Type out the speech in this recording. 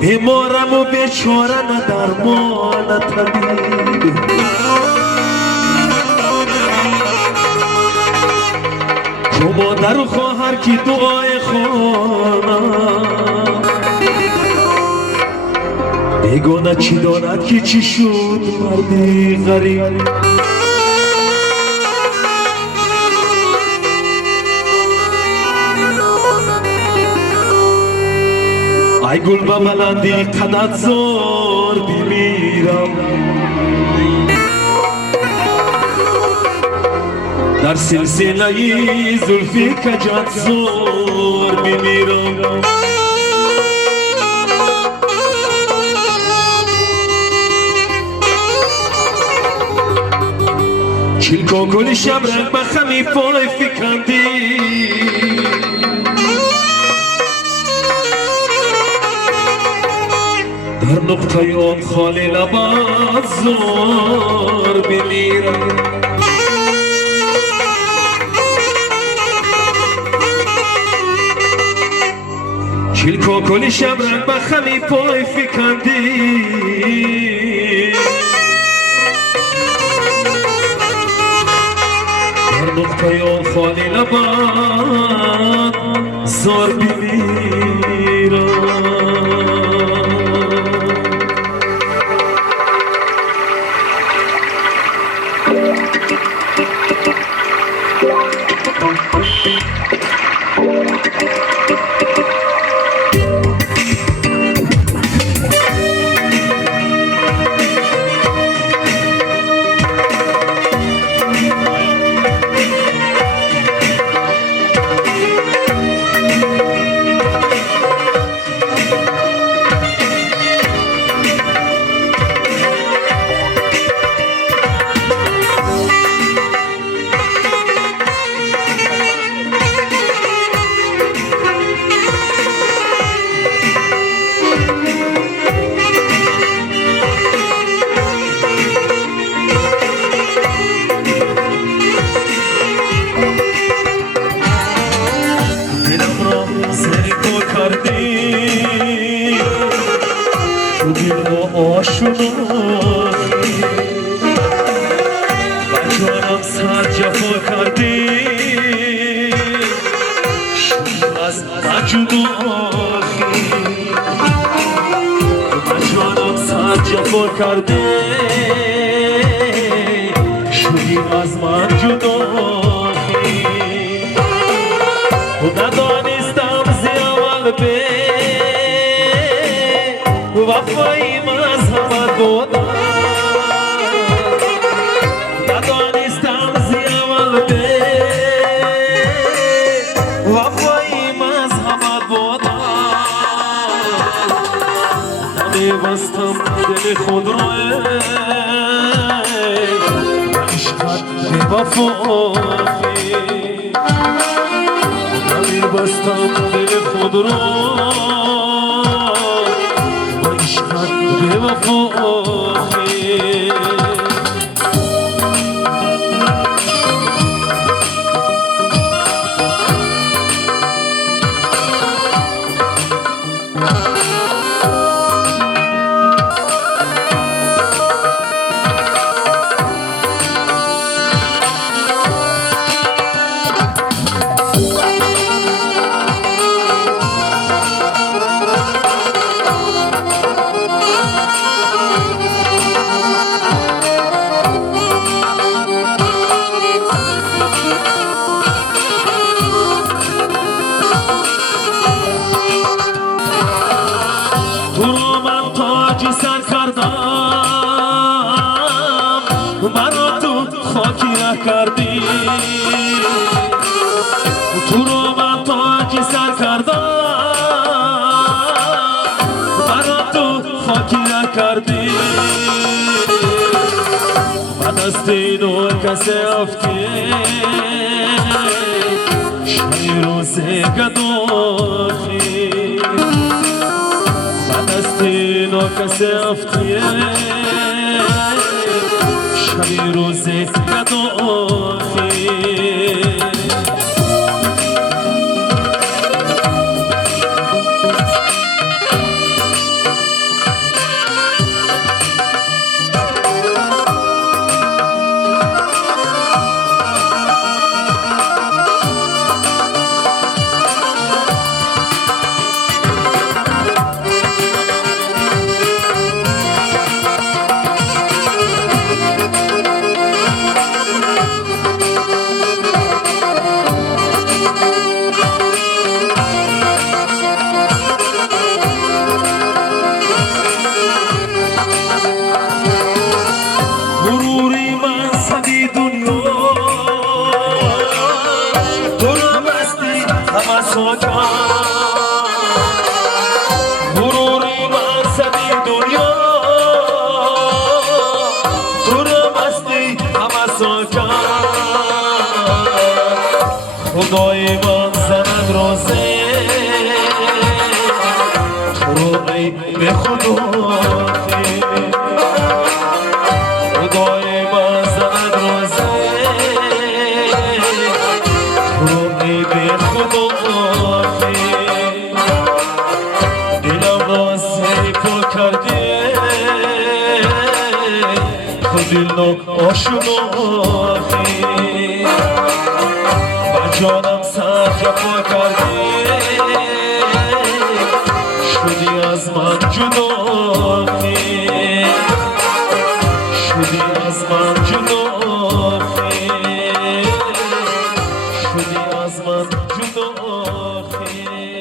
بیمارم و بیچاره نه درمان نه طبیب تو مادر و خواهر کی دعای خانم بیگانه چی داند که چی شد مردی غریب ای گل به بلندی قدت زار بمیرم در سلسله زلفی کجت زار بمیرم چلکا گل شبرنگ به خمی پای فکندی در نقطه آن خالی لبت زار بمیرم چلکا گل شبرنگ به خمی پای فکندی در نقطه آن خالی لبت زار بمیرم جانم سر جفا کردی از وجود آخی جانم سر جفا کردی شدی از من جدا ندانستم زی اول به وفایی مذهبت بودم ندانستم زی اول به وفایی مذهبت بودم نمیبستم دل خود را عشقت به وفایی نمیبستم دل خود را عشقت به وفایی سر کردم مرا تو خاکی ره کردی تو رو من تاجی سر کردم مرا تو خاکی ره کردی من از دینو کسی افتی شمی روزه گداخی دستینو کسی افتیه شبی روزی گداخی خدای من زند روزه تو رو ای به خدا خدای من زند روزه تو رو ای به خدا دلم را سیپا کرده دل نو آشناخی من جانم سر جفا کردی شدی از من جداخی شدی از من جداخی شدی از من جداخی